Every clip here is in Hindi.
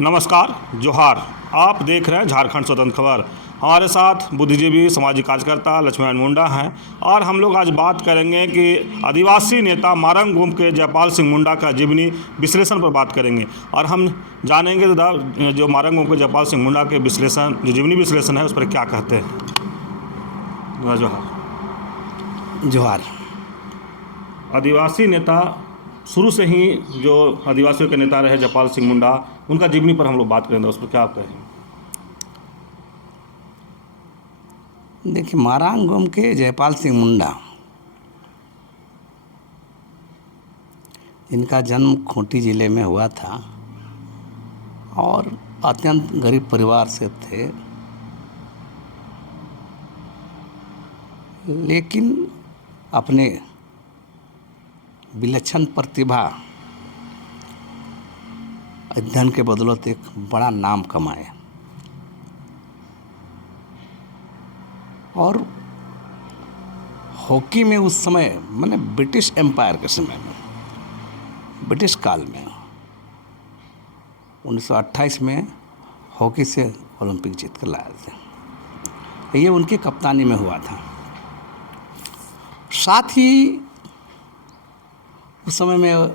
नमस्कार, जोहार। आप देख रहे हैं झारखंड स्वतंत्र खबर। हमारे साथ बुद्धिजीवी सामाजिक कार्यकर्ता लक्ष्मण मुंडा हैं और हम लोग आज बात करेंगे कि आदिवासी नेता मारंग गुम्प के जयपाल सिंह मुंडा का जीवनी विश्लेषण पर बात करेंगे और हम जानेंगे जो मारंग गुम्प के जयपाल सिंह मुंडा के विश्लेषण, जो जीवनी विश्लेषण है, उस पर क्या कहते हैं। जोहार। जोहार। आदिवासी नेता शुरू से ही जो आदिवासियों के नेता रहे जयपाल सिंह मुंडा, उनका जीवनी पर हम लोग बात करेंगे, उस पर क्या आप कहेंगे। देखिए, मारंग गुम्प के जयपाल सिंह मुंडा, इनका जन्म खूंटी ज़िले में हुआ था और अत्यंत गरीब परिवार से थे, लेकिन अपने विलक्षण प्रतिभा अध्ययन के बदौलत एक बड़ा नाम कमाए और हॉकी में उस समय माने ब्रिटिश एम्पायर के समय में, ब्रिटिश काल में 1928 में हॉकी से ओलंपिक जीत कर लाए थे। ये उनकी कप्तानी में हुआ था। साथ ही उस समय में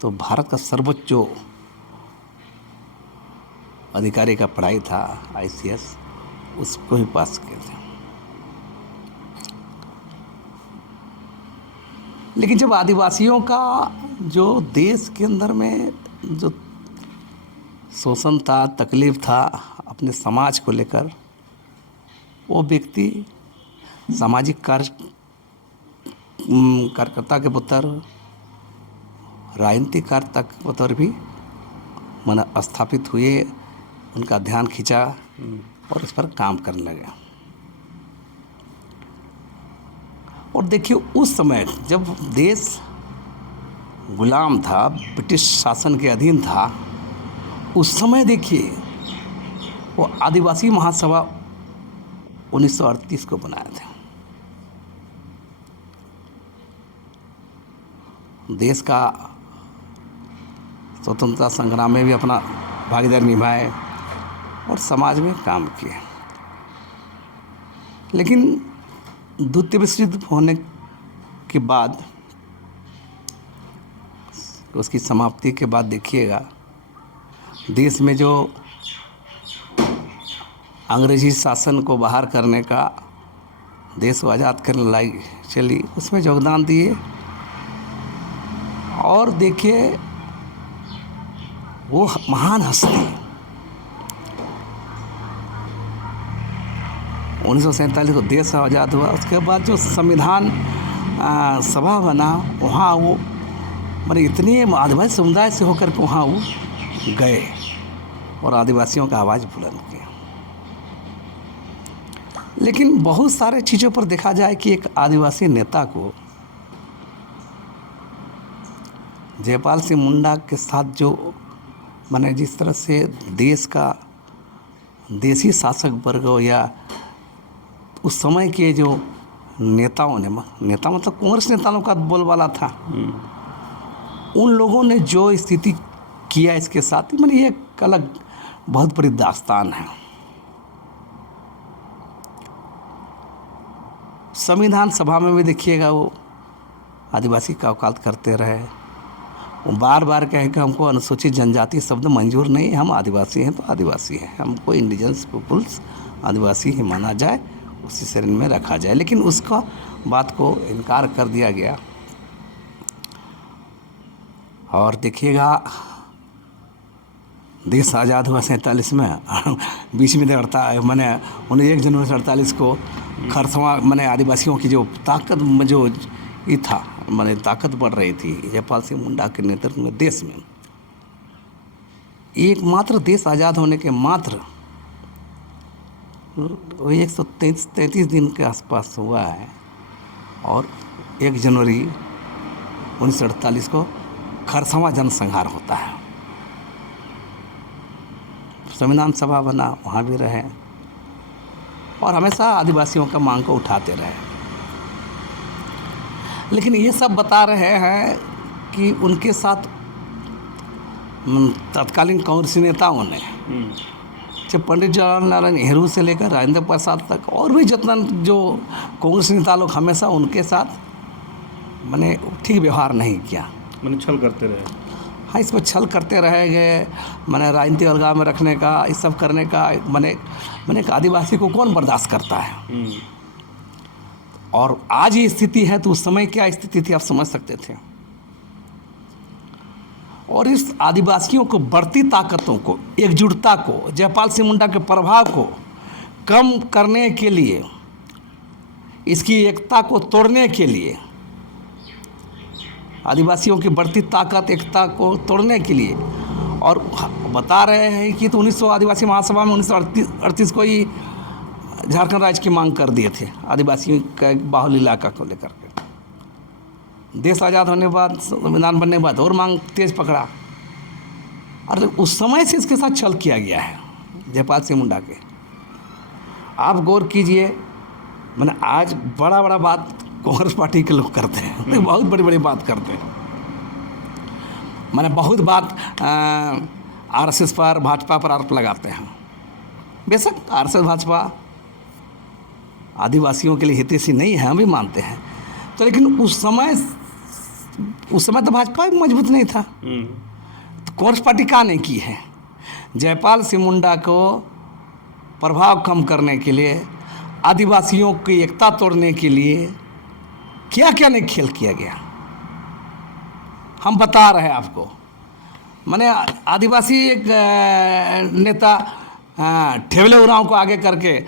तो भारत का सर्वोच्च जो अधिकारी का पढ़ाई था ICS, उसको ही पास किए थे। लेकिन जब आदिवासियों का जो देश के अंदर में जो शोषण था, तकलीफ था अपने समाज को लेकर, वो व्यक्ति सामाजिक कार्यकर्ता के पुत्र, राजनीतिक कार्यकर्ता के पुत्र भी मन स्थापित हुए, उनका ध्यान खींचा और इस पर काम करने लगे। और देखिए, उस समय जब देश गुलाम था, ब्रिटिश शासन के अधीन था, उस समय देखिए वो आदिवासी महासभा 1938 को बनाया था। देश का स्वतंत्रता संग्राम में भी अपना भागीदारी निभाए और समाज में काम किए। लेकिन द्वितीय विश्व युद्ध होने के बाद, उसकी समाप्ति के बाद देखिएगा, देश में जो अंग्रेजी शासन को बाहर करने का, देश को आज़ाद करने लाई चली, उसमें योगदान दिए। और देखिए, वो महान हस्ती 1947 को देश आज़ाद हुआ। उसके बाद जो संविधान सभा बना, वहाँ वो माने इतने आदिवासी समुदाय से होकर के वहाँ वो गए और आदिवासियों का आवाज़ बुलंद किया। लेकिन बहुत सारे चीज़ों पर देखा जाए कि एक आदिवासी नेता को जयपाल सिंह मुंडा के साथ जो माने जिस तरह से देश का देशी शासक वर्ग या उस समय के जो नेताओं ने, नेता मतलब कांग्रेस नेताओं का बोलबाला था, उन लोगों ने जो स्थिति किया इसके साथ, माने ये एक अलग बहुत बड़ी दास्तान है। संविधान सभा में भी देखिएगा, वो आदिवासी का वकालत करते रहे। वो बार बार कहे कि हमको अनुसूचित जनजाति शब्द मंजूर नहीं, हम आदिवासी हैं तो आदिवासी हैं, हमको इंडिजिनस पीपुल्स आदिवासी ही माना जाए, उसी श्रेणी में रखा जाए। लेकिन उसका बात को इनकार कर दिया गया। और देखिएगा, देश आज़ाद हुआ 47 में, बीच में मैंने 1 जनवरी 48 को खरसवां माने आदिवासियों की जो ताकत में जो ये था, माने ताकत बढ़ रही थी जयपाल सिंह मुंडा के नेतृत्व में। देश में एकमात्र देश आज़ाद होने के मात्र 133 दिन के आसपास हुआ है और 1 जनवरी 1948 को खरसवां जनसंहार होता है। संविधान सभा बना, वहाँ भी रहे और हमेशा आदिवासियों का मांग को उठाते रहे। लेकिन ये सब बता रहे हैं कि उनके साथ तत्कालीन कांग्रेसी नेताओं ने, जब पंडित जवाहरलाल नेहरू से लेकर राजेंद्र प्रसाद तक और भी जितना जो कांग्रेस नेता लोग हमेशा उनके साथ मैंने ठीक व्यवहार नहीं किया। मैंने छल करते रहे। हाँ, इसमें छल करते रहे गए, मैंने राजनीति अलगाव में रखने का, इस सब करने का। मैंने एक आदिवासी को कौन बर्दाश्त करता है। और आज ये स्थिति है तो उस समय क्या स्थिति थी आप समझ सकते थे। और इस आदिवासियों को बढ़ती ताकतों को, एकजुटता को, जयपाल सिंह मुंडा के प्रभाव को कम करने के लिए, इसकी एकता को तोड़ने के लिए, आदिवासियों की बढ़ती ताकत एकता को तोड़ने के लिए, और बता रहे हैं कि तो 1900 आदिवासी महासभा में 1938 को ही झारखंड राज्य की मांग कर दिए थे आदिवासियों का बाहुल इलाका को लेकर के। देश आज़ाद होने के बाद, संविधान बनने के बाद और मांग तेज पकड़ा। और उस समय से इसके साथ छल किया गया है जयपाल सिंह मुंडा के। आप गौर कीजिए, मैंने आज बड़ा बड़ा बात कांग्रेस पार्टी के लोग करते हैं, तो बहुत बड़ी बड़ी बात करते हैं। मैंने बहुत बात आरएसएस पर, भाजपा पर आरोप लगाते हैं। बेशक आरएसएस भाजपा आदिवासियों के लिए हितैषी नहीं है, हम भी मानते हैं, तो लेकिन उस समय तो भाजपा भी मजबूत नहीं था। तो कांग्रेस पार्टी क्या नहीं की है। जयपाल सिंह मुंडा को प्रभाव कम करने के लिए, आदिवासियों की एकता तोड़ने के लिए क्या क्या नहीं खेल किया गया, हम बता रहे हैं आपको। मैंने आदिवासी एक नेता ठेवले उरांव को आगे करके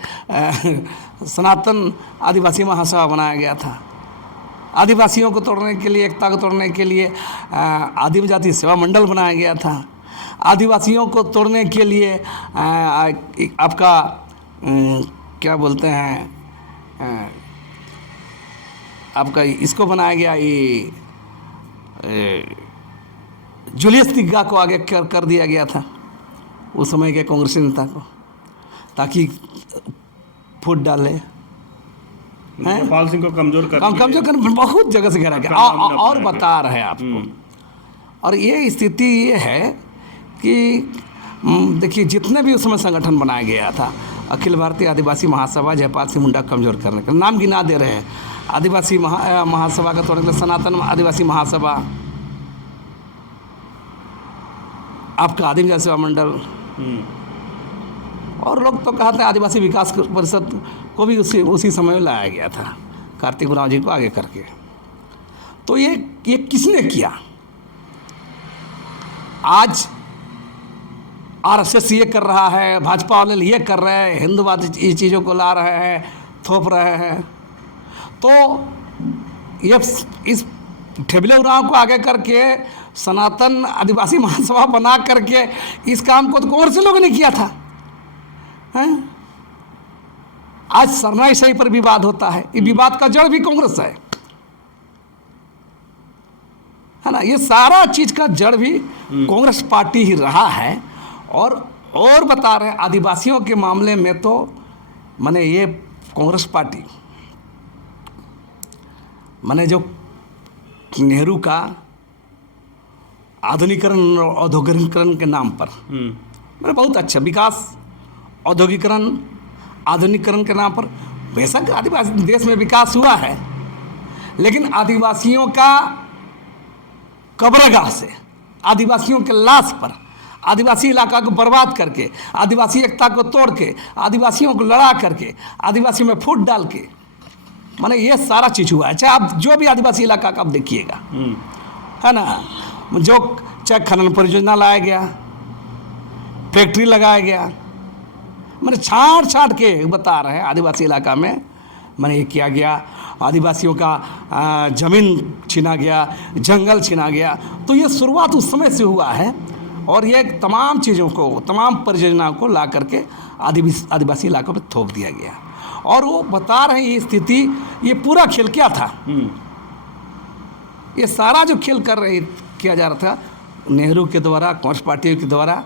सनातन आदिवासी महासभा बनाया गया था। आदिवासियों को तोड़ने के लिए, एकता को तोड़ने के लिए आदिम जाति सेवा मंडल बनाया गया था। आदिवासियों को तोड़ने के लिए आपका क्या बोलते हैं, आपका इसको बनाया गया, ये जूलियस तिग्गा को आगे कर दिया गया था उस समय के कांग्रेसी नेता को, ताकि फूट डाले। जयपाल सिंह को कमजोर कर बहुत जगह से घेरा गया। और बता रहे हैं आपको। और ये स्थिति ये है कि देखिए, जितने भी उस समय संगठन बनाया गया था, अखिल भारतीय आदिवासी महासभा जयपाल सिंह मुंडा कमजोर करने का नाम गिना दे रहे हैं। आदिवासी महासभा का तोड़ने के लिए सनातन आदिवासी महासभा, आपका आदिम जाति सेवा मंडल, और लोग तो कहते हैं आदिवासी विकास परिषद को भी उसी समय में लाया गया था, कार्तिक उरांव जी को आगे करके। तो ये किसने किया? आज आरएसएस ये कर रहा है, भाजपा वाले ये कर रहे हैं, हिंदूवाद ये चीज़ों को ला रहे हैं, थोप रहे हैं। तो ये इस ठेवले उरांव को आगे करके सनातन आदिवासी महासभा बना करके इस काम को तो कौन से लोगों ने किया था, हैं? आज सरनाई सही पर विवाद होता है। ये विवाद का जड़ भी कांग्रेस है ना। ये सारा चीज का जड़ भी कांग्रेस पार्टी ही रहा है। और बता रहे हैं, आदिवासियों के मामले में तो माने ये कांग्रेस पार्टी माने जो नेहरू का आधुनिकीकरण और औद्योगिकरण के नाम पर मैंने बहुत अच्छा विकास, औद्योगिकरण, आधुनिकीकरण के नाम पर बेशक आदिवासी देश में विकास हुआ है, लेकिन आदिवासियों का कब्रगाह से, आदिवासियों के लाश पर, आदिवासी इलाका को बर्बाद करके, आदिवासी एकता को तोड़ के, आदिवासियों को लड़ा करके, आदिवासियों में फूट डाल के, माने ये सारा चीज़ हुआ है। चाहे आप जो भी आदिवासी इलाका का आप देखिएगा, है ना, जो चाहे खनन परियोजना लाया गया, फैक्ट्री लगाया गया, मैंने छाट के बता रहे हैं आदिवासी इलाका में मैंने ये किया गया, आदिवासियों का ज़मीन छीना गया, जंगल छीना गया। तो ये शुरुआत उस समय से हुआ है और ये तमाम चीज़ों को, तमाम परियोजनाओं को ला करके आदिवासी इलाकों में थोप दिया गया। और वो बता रहे हैं ये स्थिति, ये पूरा खेल क्या था, ये सारा जो खेल किया जा रहा था नेहरू के द्वारा, कांग्रेस पार्टी के द्वारा,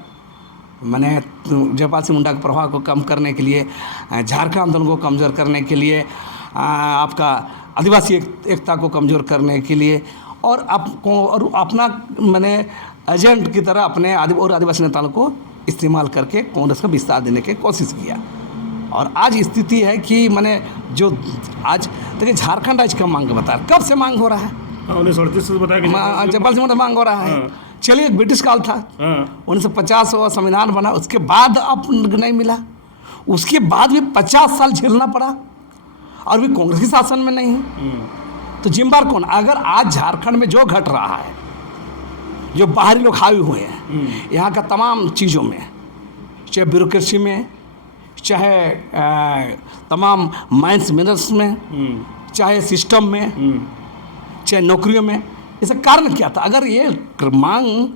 मैंने जयपाल सिंह मुंडा के प्रभाव को कम करने के लिए, झारखंड आंदोलन को कमज़ोर करने के लिए, आपका आदिवासी एकता को कमज़ोर करने के लिए, और आपको और अपना मैंने एजेंट की तरह अपने और आदिवासी नेताओं को इस्तेमाल करके कांग्रेस का विस्तार देने की कोशिश किया। और आज स्थिति है कि मैंने जो आज देखिए झारखंड आज का मांग बता रहा है, कब से मांग हो रहा है? 1938 से बताया कि जयपाल सिंह मुंडा मांग हो रहा है। हाँ। चलिए एक ब्रिटिश काल था, 1950 संविधान बना, उसके बाद अब नहीं मिला, उसके बाद भी 50 साल झेलना पड़ा और भी कांग्रेस के शासन में नहीं है। तो जिम्मेदार कौन? अगर आज झारखंड में जो घट रहा है, जो बाहरी लोग हावी हुए हैं यहाँ का तमाम चीज़ों में, चाहे ब्यूरोक्रेसी में, चाहे तमाम माइंस मिनरल्स में, चाहे सिस्टम में, चाहे नौकरियों में, इसका कारण क्या था? अगर ये मांग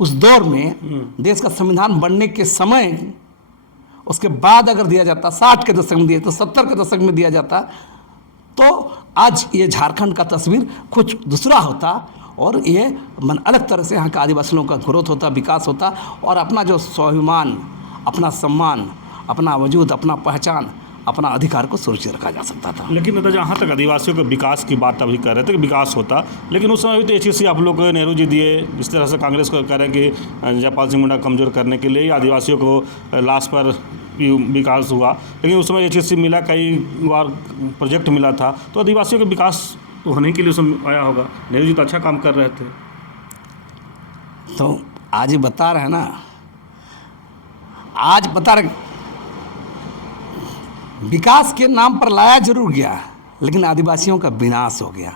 उस दौर में देश का संविधान बनने के समय, उसके बाद अगर दिया जाता, 60 के दशक में दिया तो 70 के दशक में दिया जाता, तो आज ये झारखंड का तस्वीर कुछ दूसरा होता और ये अलग तरह से यहाँ का आदिवासियों का ग्रोथ होता, विकास होता और अपना जो स्वाभिमान, अपना सम्मान, अपना वजूद, अपना पहचान, अपना अधिकार को सुरक्षित रखा जा सकता था। लेकिन नेता जहाँ तक आदिवासियों के विकास की बात अभी कर रहे थे कि विकास होता, लेकिन उस समय भी तो HEC आप लोग को नेहरू जी दिए, जिस तरह से कांग्रेस को कह रहे हैं कि जयपाल सिंह मुंडा कमज़ोर करने के लिए आदिवासियों को लास्ट पर विकास हुआ, लेकिन उस समय HEC मिला, कई बार प्रोजेक्ट मिला था, तो आदिवासियों के विकास तो होने के लिए उसमें आया होगा। नेहरू जी तो अच्छा काम कर रहे थे। तो आज ही बता रहे हैं ना, आज बता रहे विकास के नाम पर लाया जरूर गया, लेकिन आदिवासियों का विनाश हो गया।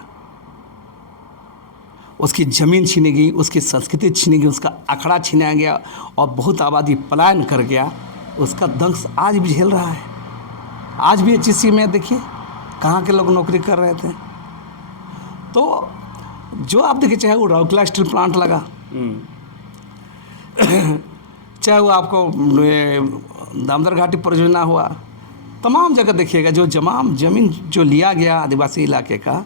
उसकी ज़मीन छीनी गई, उसकी संस्कृति छीनी गई, उसका अखड़ा छीना गया और बहुत आबादी पलायन कर गया। उसका दंश आज भी झेल रहा है। आज भी HEC में देखिए कहाँ के लोग नौकरी कर रहे थे। तो जो आप देखिए, चाहे वो राउरकेला स्टील प्लांट लगा, चाहे वो आपको दामोदर घाटी परियोजना हुआ, तमाम जगह देखिएगा जो जमीन जो लिया गया आदिवासी इलाके का,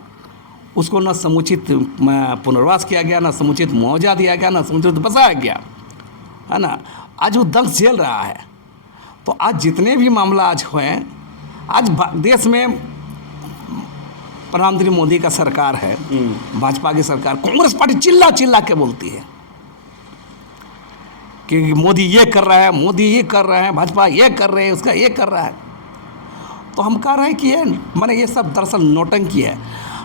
उसको न समुचित पुनर्वास किया गया, न समुचित मुआवजा दिया गया, न समुचित बसाया गया, है ना। आज वो दंश झेल रहा है। तो आज जितने भी मामला आज हुए, आज देश में प्रधानमंत्री मोदी का सरकार है, भाजपा की सरकार, कांग्रेस पार्टी चिल्ला चिल्ला के बोलती है कि मोदी ये कर रहा है, मोदी ये कर रहे हैं, भाजपा ये कर रहे हैं, उसका ये कर रहा है। तो हम कह रहे हैं कि ये सब दरअसल नौटंकी है।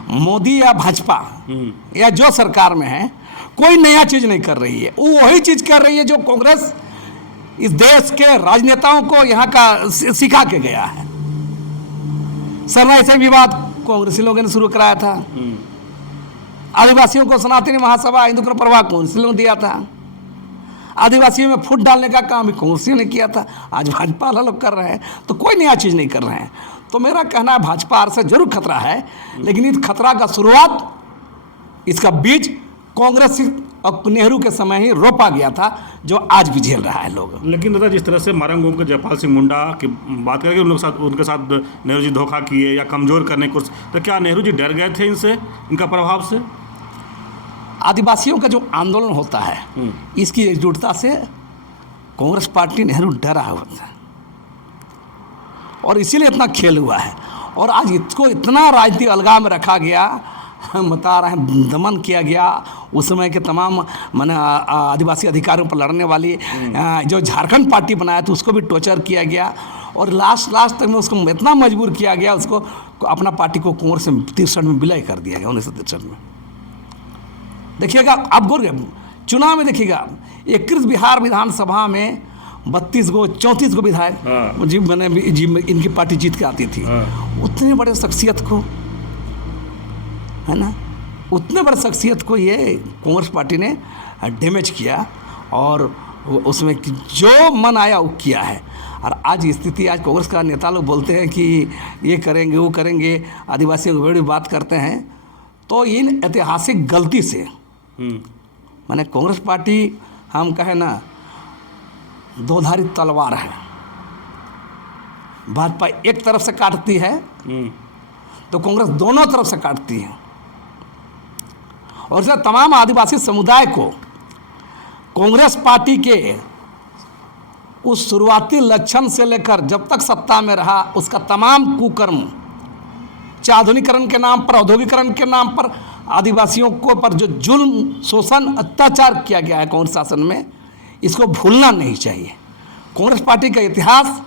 मोदी या भाजपा या जो सरकार में है, कोई नया चीज़ नहीं कर रही है, वो वही चीज़ कर रही है जो कांग्रेस इस देश के राजनेताओं को यहाँ का सिखा के गया है। सरना से विवाद कांग्रेसी लोगों ने शुरू कराया था। आदिवासियों को सनातनी महासभा हिंदू का प्रभाव कांग्रेसी लोगों ने दिया था। आदिवासियों में फूट डालने का काम भी कांग्रेसियों ने किया था। आज भाजपा वाला लोग कर रहे हैं, तो कोई नया चीज़ नहीं कर रहे हैं। तो मेरा कहना है भाजपा से जरूर खतरा है, लेकिन इस खतरा का शुरुआत, इसका बीज कांग्रेस और नेहरू के समय ही रोपा गया था, जो आज भी झेल रहा है लोग। लेकिन दादा, जिस तरह से मारंग घूम के जयपाल सिंह मुंडा की बात करके उनके साथ नेहरू जी धोखा किए या कमज़ोर करने की कोशिश, तो क्या नेहरू जी डर गए थे इनसे, इनका प्रभाव से? आदिवासियों का जो आंदोलन होता है, इसकी एकजुटता से कांग्रेस पार्टी नेहरू डरा हुआ था और इसीलिए इतना खेल हुआ है। और आज इसको इतना राजनीतिक अलगाव में रखा गया, हम बता रहे हैं, दमन किया गया। उस समय के तमाम माने आदिवासी अधिकारों पर लड़ने वाली जो झारखंड पार्टी बनाया था, उसको भी टॉर्चर किया गया और लास्ट तक में उसको इतना मजबूर किया गया, उसको अपना पार्टी को कांग्रेस में 63 में विलय कर दिया गया, 1963 में। देखिएगा आप चुनाव में देखिएगा, 21 बिहार विधानसभा में 34 गो विधायक जी मैंने इनकी पार्टी जीत के आती थी। उतने बड़े शख्सियत को, है ना, उतने बड़े शख्सियत को ये कांग्रेस पार्टी ने डैमेज किया और उसमें जो मन आया वो किया है। और आज स्थिति, आज कांग्रेस का नेता लोग बोलते हैं कि ये करेंगे वो करेंगे, आदिवासियों की बड़ी बात करते हैं। तो इन ऐतिहासिक गलती से माने कांग्रेस पार्टी, हम कहें ना, दोधारी तलवार है। भाजपा एक तरफ से काटती है तो कांग्रेस दोनों तरफ से काटती है। और इसलिए तमाम आदिवासी समुदाय को कांग्रेस पार्टी के उस शुरुआती लक्षण से लेकर जब तक सत्ता में रहा, उसका तमाम कुकर्म, चाहे आधुनिकीकरण के नाम पर, औद्योगिकरण के नाम पर आदिवासियों को पर जो जुल्म, शोषण, अत्याचार किया गया है कांग्रेस शासन में, इसको भूलना नहीं चाहिए। कांग्रेस पार्टी का इतिहास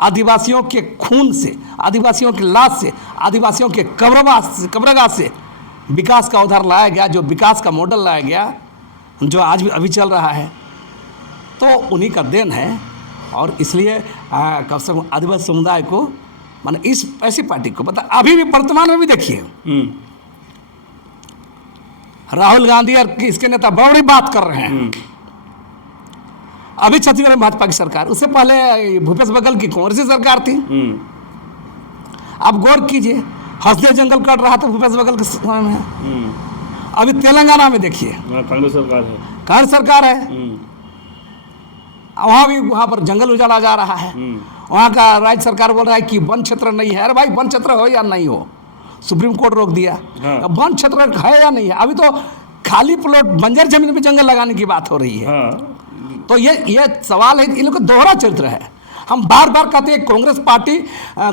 आदिवासियों के खून से, आदिवासियों की लाश से, आदिवासियों के कब्रगाह से विकास का उधार लाया गया, जो विकास का मॉडल लाया गया, जो आज भी अभी चल रहा है, तो उन्हीं का देन है। और इसलिए आदिवासी समुदाय को, माने इस ऐसी पार्टी को पता, अभी भी वर्तमान में भी देखिए राहुल गांधी और इसके नेता बड़ी बात कर रहे हैं। अभी छत्तीसगढ़ में भाजपा की सरकार, उससे पहले भूपेश बघेल की कांग्रेस की सरकार थी। आप गौर कीजिए, हंसदे जंगल कट रहा था भूपेश बघेल के समय में। अभी तेलंगाना में देखिए कांग्रेस सरकार है, कांग्रेस सरकार है, वहाँ भी वहाँ पर जंगल उजाड़ा जा रहा है। वहाँ का राज्य सरकार बोल रहा है कि वन क्षेत्र नहीं है। अरे भाई, वन क्षेत्र हो या नहीं हो, सुप्रीम कोर्ट रोक दिया। अब वन क्षेत्र है या नहीं है, अभी तो खाली प्लॉट, बंजर जमीन में जंगल लगाने की बात हो रही है। तो ये सवाल है, इन लोग का दोहरा चरित्र है। हम बार बार कहते हैं कांग्रेस पार्टी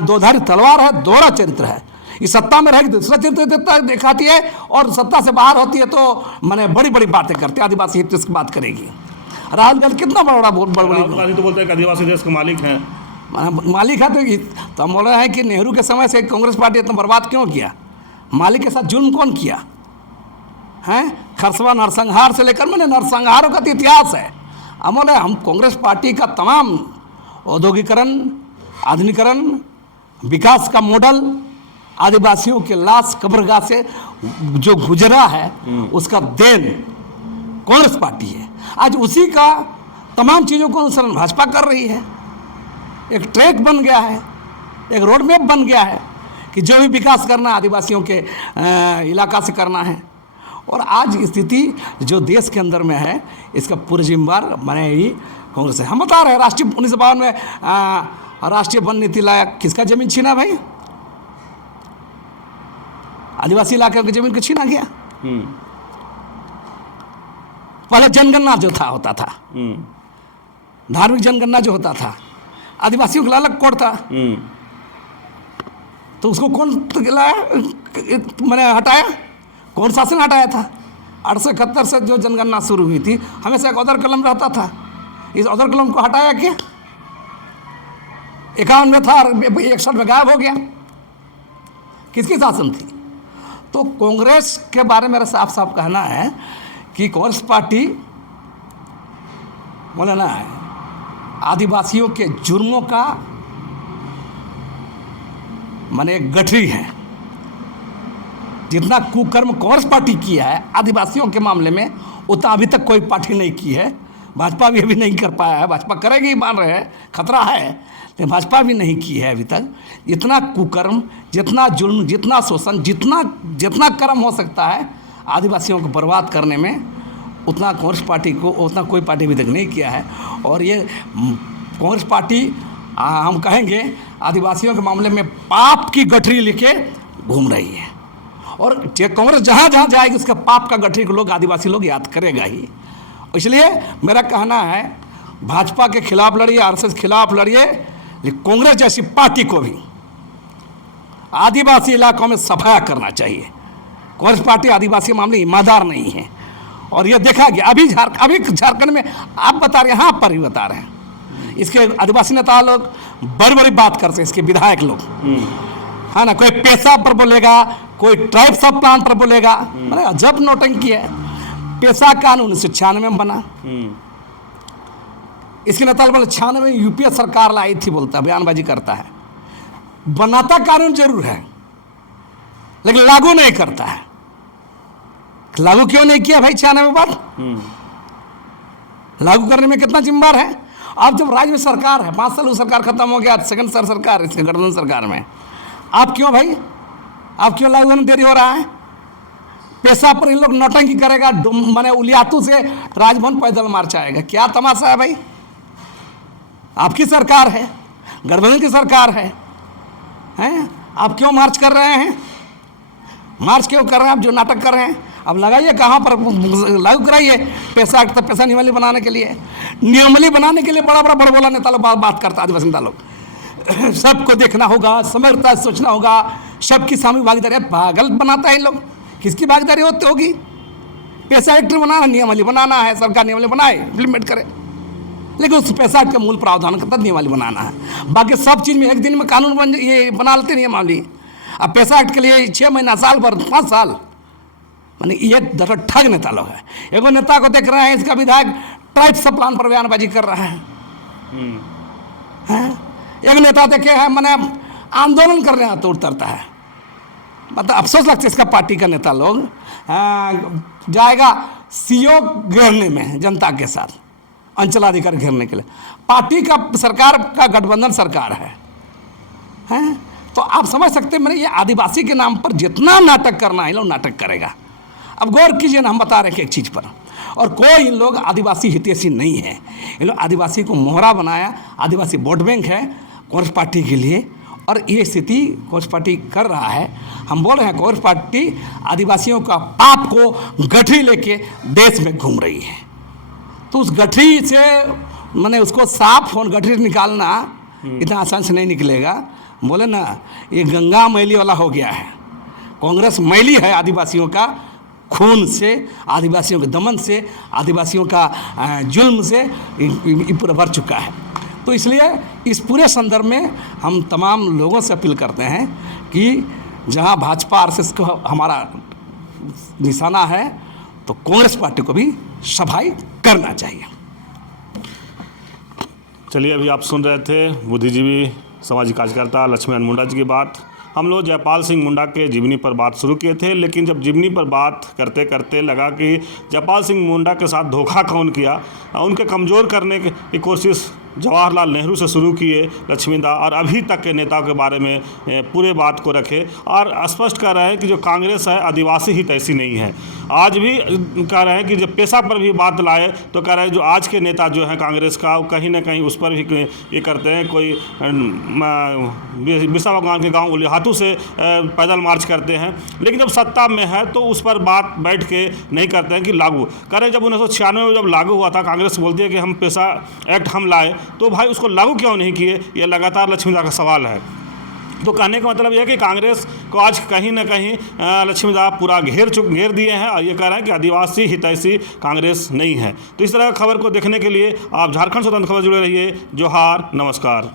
दोधारी तलवार है, दोहरा चरित्र है। इस सत्ता में रहेगी दूसरा चरित्र दिखाती है, और सत्ता से बाहर होती है तो मैंने बड़ी बड़ी बातें करते हैं, आदिवासी हित की बात करेगी। राहुल गांधी कितना बड़ा राहुल गांधी तो बोलते हैं कि आदिवासी देश के मालिक हैं। मालिक है तो हम बोल रहे हैं कि नेहरू के समय से कांग्रेस पार्टी इतना बर्बाद क्यों किया? मालिक के साथ जुल्म कौन किया है? खरसवा नरसंहार से लेकर, मैंने नरसंहारों का इतिहास है। हम बोले हम कांग्रेस पार्टी का तमाम औद्योगिकरण, आधुनिकरण, विकास का मॉडल, आदिवासियों के लाश कब्रगाह से जो गुजरा है, उसका देन कांग्रेस पार्टी है। आज उसी का तमाम चीज़ों को अनुसरण भाजपा कर रही है। एक ट्रैक बन गया है, एक रोड मैप बन गया है कि जो भी विकास करना आदिवासियों के इलाका से करना है। और आज स्थिति जो देश के अंदर में है, इसका पूरा जिम्मेवार मैंने ही कांग्रेस है। हम बता रहे हैं, राष्ट्रीय 1952 में राष्ट्रीय वन नीति लाया, किसका जमीन छीना भाई? आदिवासी इलाके की जमीन को छीना गया। पहले जनगणना जो होता था, धार्मिक जनगणना जो होता था, आदिवासियों के लिए अलग कोड था। तो उसको कौन मैंने हटाया? कौन शासन हटाया था? 1871 से जो जनगणना शुरू हुई थी, हमेशा एक अदर कलम रहता था। इस अदर कलम को हटाया क्या? 51 में था, 61 में गायब हो गया। किसकी शासन थी? तो कांग्रेस के बारे में मेरा साफ साफ कहना है कि कांग्रेस पार्टी बोले ना है, आदिवासियों के जुर्मों का माने एक गठरी है। जितना कुकर्म कांग्रेस पार्टी किया है आदिवासियों के मामले में, उतना अभी तक कोई पार्टी नहीं की है। भाजपा भी अभी नहीं कर पाया है। भाजपा करेगी मान रहे हैं, खतरा है, लेकिन भाजपा भी नहीं की है अभी तक। इतना कुकर्म, जितना जुल्म, जितना शोषण, जितना कर्म हो सकता है आदिवासियों को बर्बाद करने में, उतना कांग्रेस पार्टी को, उतना कोई पार्टी अभी तक नहीं किया है। और ये कांग्रेस पार्टी हम कहेंगे आदिवासियों के मामले में पाप की गठरी लेके घूम रही है। और कांग्रेस जहाँ जहाँ जाएगी उसके पाप का गठरी को लोग, आदिवासी लोग याद करेगा ही। इसलिए मेरा कहना है, भाजपा के खिलाफ लड़िए, आरएसएस के खिलाफ लड़िए, लेकिन कांग्रेस जैसी पार्टी को भी आदिवासी इलाकों में सफाया करना चाहिए। कांग्रेस पार्टी आदिवासी मामले ईमानदार नहीं है। और ये देखा गया अभी झारखंड में, आप बता रहे हैं, यहाँ पर ही बता रहे हैं, इसके आदिवासी नेता लोग बड़ी बड़ी बात करते हैं, इसके विधायक लोग, है ना, कोई पैसा पर बोलेगा, कोई ट्राइब्स ऑफ प्लान पर बोलेगा। मैंने अजब नौटंकी है। पैसा कानून 1996 में बना, इसके नेता बोले 96 में यूपीए सरकार लाई थी, बोलता बयानबाजी करता है। बनाता कानून जरूर है, लेकिन लागू नहीं करता है। लागू क्यों नहीं किया भाई? 96 में बात लागू करने में कितना जिम्मेदार है? अब जब राज्य में सरकार है, 5 साल सरकार खत्म हो गया, सेकंड सरकार, इसके गठबंधन सरकार में, आप क्यों भाई, आप क्यों लागू होने देरी हो रहा है? पैसा पर इन लोग नौटंकी करेगा, मैंने उलियातू से राजभवन पैदल मार्च आएगा। क्या तमाशा है भाई? आपकी सरकार है, गठबंधन की सरकार है, हैं? आप क्यों मार्च कर रहे हैं? मार्च क्यों कर रहे हैं आप? जो नाटक कर रहे हैं, अब लगाइए कहाँ पर लागू कराइए पैसा। पैसा नियमली बनाने के लिए, बड़ा बड़ा बड़बोला नेता लोग बात करता है। आदिवासी नेता लोग सबको देखना होगा, समग्रता सोचना होगा, सबकी सामूहिक भागीदारी, पागल बनाता है इन लोग। किसकी भागीदारी होगी? पैसा एक्ट बनाना, नियमावली बनाना है, सरकार नियमावली बनाए, इम्प्लीमेंट करे, लेकिन उस पैसा एक्ट का मूल प्रावधान का नियमावली बनाना है। बाकी सब चीज़ में एक दिन में कानून ये बना लेते नियमावली। अब पैसा एक्ट के लिए 6 महीना, साल भर, 5 साल, माने ये दर ठग नेता लोग है। एगो नेता को देख रहे हैं, इसका विधायक ट्राइब्स सब प्लान पर बयानबाजी कर रहा है। एक नेता देखे हैं मैंने आंदोलन करने आता तो उतरता है। मतलब अफसोस लगता है इसका पार्टी का नेता लोग जाएगा सीओ घेरने में जनता के साथ, अंचलाधिकारी घेरने के लिए। पार्टी का सरकार का गठबंधन सरकार है, हैं? तो आप समझ सकते हैं, मैंने ये आदिवासी के नाम पर जितना नाटक करना है, लोग नाटक करेगा। अब गौर कीजिए ना, हम बता रहे हैं कि एक चीज़ पर, और कोई इन लोग आदिवासी हितैषी नहीं है। इन लोग आदिवासी को मोहरा बनाया, आदिवासी वोट बैंक है कांग्रेस पार्टी के लिए, और ये स्थिति कांग्रेस पार्टी कर रहा है। हम बोल रहे हैं कांग्रेस पार्टी आदिवासियों का पाप को गठरी लेके देश में घूम रही है। तो उस गठरी से मैंने उसको साफ और गठरी निकालना इतना आसान से नहीं निकलेगा। बोले ना, ये गंगा मैली वाला हो गया है। कांग्रेस मैली है आदिवासियों का खून से, आदिवासियों के दमन से, आदिवासियों का जुल्म से पूरा भर चुका है। तो इसलिए इस पूरे संदर्भ में हम तमाम लोगों से अपील करते हैं कि जहां भाजपा आरएसएस को हमारा निशाना है, तो कांग्रेस पार्टी को भी सफाई करना चाहिए। चलिए, अभी आप सुन रहे थे बुद्धिजीवी सामाजिक कार्यकर्ता लक्ष्मण मुंडा जी की बात। हम लोग जयपाल सिंह मुंडा के जीवनी पर बात शुरू किए थे, लेकिन जब जीवनी पर बात करते करते लगा कि जयपाल सिंह मुंडा के साथ धोखा कौन किया, उनके कमज़ोर करने की कोशिश जवाहरलाल नेहरू से शुरू किए लक्ष्मीदा, और अभी तक के नेताओं के बारे में पूरे बात को रखे और स्पष्ट कर रहे हैं कि जो कांग्रेस है आदिवासी हितैषी नहीं है। आज भी कह रहे हैं कि जब पेशा पर भी बात लाए तो कह रहे हैं जो आज के नेता जो हैं कांग्रेस का, वो कहीं ना कहीं उस पर भी ये करते हैं। कोई बिरसा भगवान के गाँव उलिहातू से पैदल मार्च करते हैं, लेकिन जब सत्ता में है तो उस पर बात बैठ के नहीं करते हैं कि लागू करें। जब 1996 में जब लागू हुआ था, कांग्रेस बोलती है कि हम पेशा एक्ट हम लाए, तो भाई उसको लागू क्यों नहीं किए, ये लगातार लक्ष्मीदा का सवाल है। तो कहने का मतलब यह है कि कांग्रेस को आज कहीं ना कहीं लक्ष्मीदा पूरा घेर दिए हैं, और ये कह रहे हैं कि आदिवासी हितैषी कांग्रेस नहीं है। तो इस तरह खबर को देखने के लिए आप झारखंड स्वतंत्र खबर जुड़े रहिए। जोहार, नमस्कार।